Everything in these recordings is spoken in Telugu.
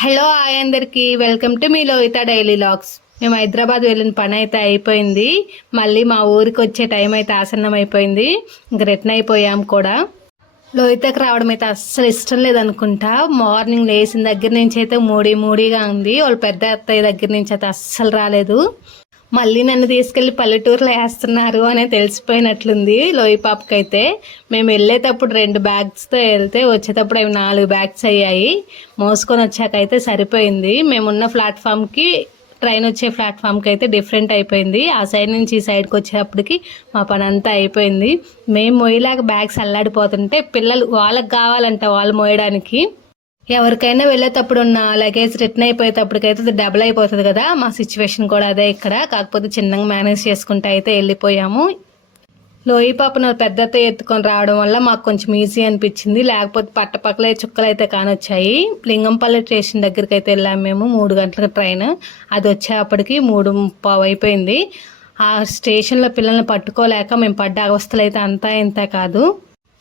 హలో హాయ్ అందరికి వెల్కమ్ టు మీ లోహిత డైలీ లాగ్స్. మేము హైదరాబాద్ వెళ్ళిన పని అయితే అయిపోయింది. మళ్ళీ మా ఊరికి వచ్చే టైం అయితే ఆసన్నం అయిపోయింది. ఇంక రిటర్న్ అయిపోయాం కూడా. లోహితకు రావడం అయితే అస్సలు ఇష్టం లేదనుకుంటా. మార్నింగ్ లేచిన దగ్గర నుంచి అయితే మూడీగా ఉంది. వాళ్ళ పెద్ద అత్తయ్య దగ్గర నుంచి అయితే అస్సలు రాలేదు. మళ్ళీ నన్ను తీసుకెళ్లి పల్లెటూరులో వేస్తున్నారు అని తెలిసిపోయినట్లుంది లోయి పాపకైతే. మేము వెళ్ళేటప్పుడు 2 బ్యాగ్స్తో వెళ్తే వచ్చేటప్పుడు అవి 4 బ్యాగ్స్ అయ్యాయి. మోసుకొని వచ్చాకైతే సరిపోయింది. మేమున్న ప్లాట్ఫామ్కి ట్రైన్ వచ్చే ప్లాట్ఫామ్కి అయితే డిఫరెంట్ అయిపోయింది. ఆ సైడ్ నుంచి ఈ సైడ్కి వచ్చేటప్పటికి మా పని అంతా అయిపోయింది. మేము మొయ్యలాగా బ్యాగ్స్ అల్లాడిపోతుంటే పిల్లలు వాళ్ళకి కావాలంట వాళ్ళు మోయడానికి. ఎవరికైనా వెళ్ళేటప్పుడు ఉన్న లగేజ్ రిటర్న్ అయిపోయేటప్పటికైతే డబుల్ అయిపోతుంది కదా. మా సిచ్యువేషన్ కూడా అదే ఇక్కడ. కాకపోతే చిన్నగా మేనేజ్ చేసుకుంటూ అయితే వెళ్ళిపోయాము. లోయి పాపను పెద్దత ఎత్తుకొని రావడం వల్ల మాకు కొంచెం ఈజీ అనిపించింది. లేకపోతే పట్టపక్కలే చుక్కలు అయితే కానొచ్చాయి. లింగంపల్లి స్టేషన్ దగ్గరికి అయితే వెళ్ళాము మేము. 3 గంటలకు ట్రైన్. అది వచ్చేప్పటికి 3:15 అయిపోయింది. ఆ స్టేషన్లో పిల్లల్ని పట్టుకోలేక మేము పడ్డ అవస్థలు అయితే అంతా ఇంత కాదు.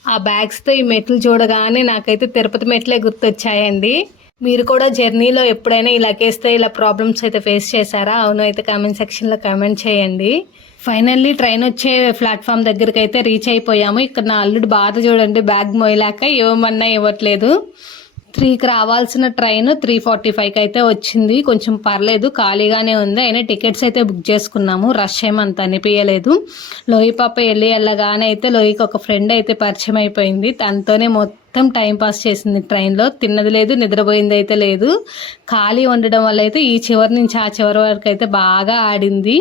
ఆ బ్యాగ్స్తో ఈ మెట్లు చూడగానే నాకైతే తిరుపతి మెట్లే గుర్తొచ్చాయండి. మీరు కూడా జర్నీలో ఎప్పుడైనా ఈ లగేజ్తో ఇలా ప్రాబ్లమ్స్ అయితే ఫేస్ చేశారా? అవును అయితే కామెంట్ సెక్షన్లో కామెంట్ చేయండి. ఫైనల్లీ ట్రైన్ వచ్చే ప్లాట్ఫామ్ దగ్గరికి అయితే రీచ్ అయిపోయాము. ఇక్కడ నా అల్లుడు బాధ చూడండి, బ్యాగ్ మోయలేక ఇవ్వమన్నా ఇవ్వట్లేదు. 3కి రావాల్సిన ట్రైన్ 3:45కి అయితే వచ్చింది. కొంచెం పర్లేదు, ఖాళీగానే ఉంది. అయినా టికెట్స్ అయితే బుక్ చేసుకున్నాము. రష్ ఏమంత అనిపించలేదు. లోయి పాప వెళ్ళగానే అయితే లోయికి ఒక ఫ్రెండ్ అయితే పరిచయం అయిపోయింది. తనతోనే మొత్తం టైంపాస్ చేసింది ట్రైన్లో. తిన్నది లేదు, నిద్రపోయింది అయితే లేదు. ఖాళీ ఉండడం వల్ల అయితే ఈ చివరి నుంచి ఆ చివరి వరకు అయితే బాగా ఆడింది.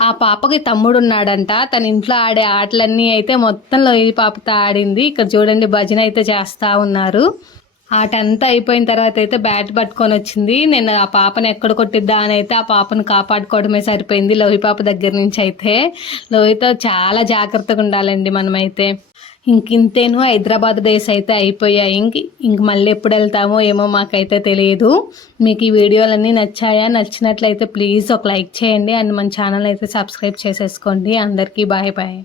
ఆ పాపకి తమ్ముడు ఉన్నాడంట. తన ఇంట్లో ఆడే ఆటలన్నీ అయితే మొత్తం లోయి పాపతో ఆడింది. ఇక్కడ చూడండి భజన అయితే చేస్తూ ఉన్నారు. ఆట అంతా అయిపోయిన తర్వాత అయితే బ్యాట్ పట్టుకొని వచ్చింది. నేను ఆ పాపను ఎక్కడ కొట్టిద్దా అని అయితే ఆ పాపను కాపాడుకోవడమే సరిపోయింది. లోహి పాప దగ్గర నుంచి అయితే. లోహితో చాలా జాగ్రత్తగా ఉండాలండి మనమైతే. ఇంతేను హైదరాబాద్ డేస్ అయితే అయిపోయాయి. ఇంక మళ్ళీ ఎప్పుడు వెళ్తామో ఏమో మాకైతే తెలియదు. మీకు ఈ వీడియోలన్నీ నచ్చాయా? నచ్చినట్లయితే ప్లీజ్ ఒక లైక్ చేయండి. అండ్ మన ఛానల్ అయితే సబ్స్క్రైబ్ చేసేసుకోండి. అందరికీ బాయ్ బాయ్.